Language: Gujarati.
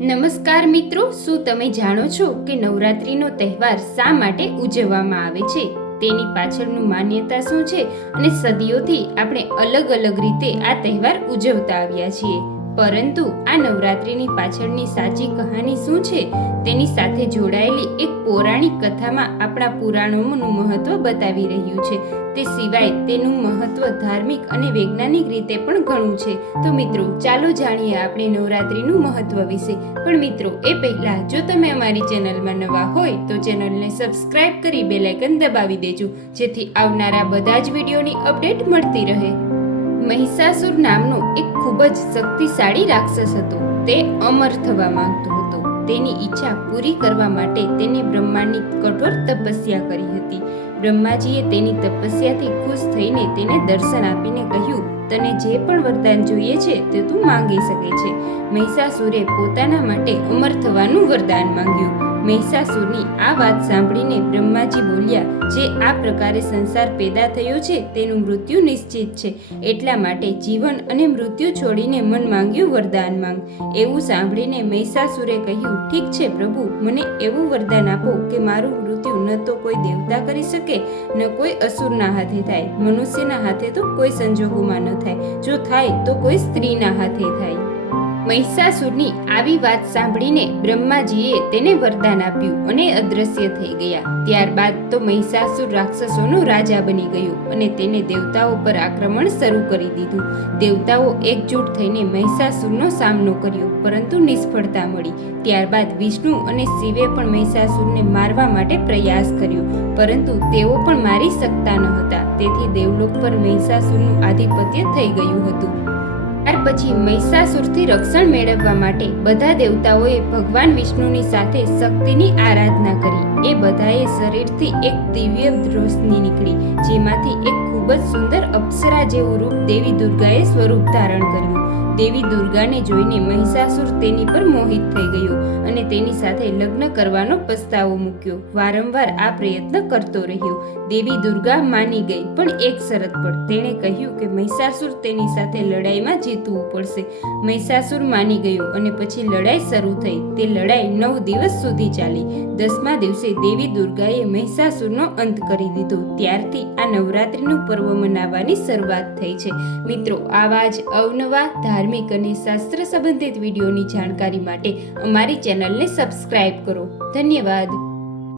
નમસ્કાર મિત્રો, શું તમે જાણો છો કે નવરાત્રિનો તહેવાર શા માટે ઉજવવામાં આવે છે? તેની પાછળનું માન્યતા શું છે? અને સદીઓથી આપણે અલગ અલગ રીતે આ તહેવાર ઉજવતા આવ્યા છીએ. પરંતુ આ નવરાત્રિની પાછળની સાચી કહાની શું છે? તેની સાથે જોડાયેલી એક પૌરાણિક કથામાં આપણા પુરાણોનું મહત્વ બતાવી રહ્યું છે. તે સિવાય તેનું મહત્વ ધાર્મિક અને વૈજ્ઞાનિક રીતે પણ ઘણું છે. તો મિત્રો, ચાલો જાણીએ આપણે નવરાત્રિનું મહત્વ વિશે. પણ મિત્રો, એ પહેલા જો તમે અમારી ચેનલમાં નવા હોય, તો ચેનલને સબસ્ક્રાઇબ કરી બેલાઇકન દબાવી દેજો, જેથી આવનારા બધા જ વિડીયોની અપડેટ મળતી રહે. મહિષાસુર નામનો એક ખૂબ જ શક્તિશાળી રાક્ષસ હતો. તે અમર થવા માંગતો હતો. તેની ઈચ્છા પૂરી કરવા માટે તેને બ્રહ્માની કઠોર તપસ્યા કરી હતી. બ્રહ્માજીએ તેની તપસ્યાથી ખુશ થઈને તેને દર્શન આપીને કહ્યું, તને જે પણ વરદાન જોઈએ છે તે તું માંગી શકે છે. મહિષાસુરે પોતાના માટે અમર થવાનું વરદાન માંગ્યું. મહિષાસુરની આ વાત સાંભળીને બ્રહ્માજી બોલ્યા, જે આ પ્રકારે સંસાર પેદા થયો છે, તેનું મૃત્યુ નિશ્ચિત છે. એટલા માટે જીવન અને મૃત્યુ છોડીને મન માંગ્યું વરદાન માંગ. એવું સાંભળીને મહિષાસુરે કહ્યું, ઠીક છે પ્રભુ, મને એવું વરદાન આપો કે મારું મૃત્યુ ન તો કોઈ દેવતા કરી શકે, ન કોઈ અસુરના હાથે થાય. મનુષ્યના હાથે તો કોઈ સંજોગોમાં ન થાય. જો થાય તો કોઈ સ્ત્રીના હાથે થાય. મહિષાસુરની આવી વાત સાંભળીને બ્રહ્માજીએ તેને વરદાન આપ્યું અને અદ્રશ્ય થઈ ગયા. ત્યારબાદ તો મહિષાસુર રાક્ષસોનો રાજા બની ગયો અને તેને દેવતાઓ પર આક્રમણ શરૂ કરી દીધું. દેવતાઓ એકજૂટ થઈને મહિષાસુરનો સામનો કર્યો, પરંતુ નિષ્ફળતા મળી. ત્યારબાદ વિષ્ણુ અને શિવે પણ મહિષાસુરને મારવા માટે પ્રયાસ કર્યો, પરંતુ તેઓ પણ મારી શકતા ન હતા. તેથી દેવલોક પર મહિષાસુરનું આધિપત્ય થઈ ગયું હતું. પછી મહિષાસુરથી રક્ષણ મેળવવા માટે બધા દેવતાઓએ ભગવાન વિષ્ણુની સાથે શક્તિની આરાધના કરી. એ બધાએ શરીરથી એક દિવ્ય રોશની નીકળી, જેમાંથી એક ખૂબ જ સુંદર અપ્સરા જેવું રૂપ દેવી દુર્ગાએ સ્વરૂપ ધારણ કર્યું. દેવી દુર્ગાને જોઈને મહિષાસુર તેની પર મોહિત થઈ ગયો અને તેની સાથે લગ્ન કરવાનો પસ્તાવો મૂક્યો. વારંવાર આ પ્રયત્ન કરતો રહ્યો. દેવી દુર્ગા માની ગઈ, પણ એક શરત પર તેણે કહ્યું કે મહિષાસુર તેની સાથે લડાઈમાં જીતવું પડશે. મહિષાસુર માની ગયો અને પછી લડાઈ શરૂ થઈ. તે લડાઈ નવ દિવસ સુધી ચાલી. દસમા દિવસે દેવી દુર્ગાએ મહિષાસુરનો અંત કરી દીધો. ત્યારથી આ નવરાત્રિનું પર્વ મનાવવાની શરૂઆત થઈ છે. મિત્રો, આવા જ અવનવા ધાર્મિક અને શાસ્ત્ર સંબંધિત વિડીયોની જાણકારી માટે અમારી ચેનલને સબસ્ક્રાઇબ કરો. ધન્યવાદ.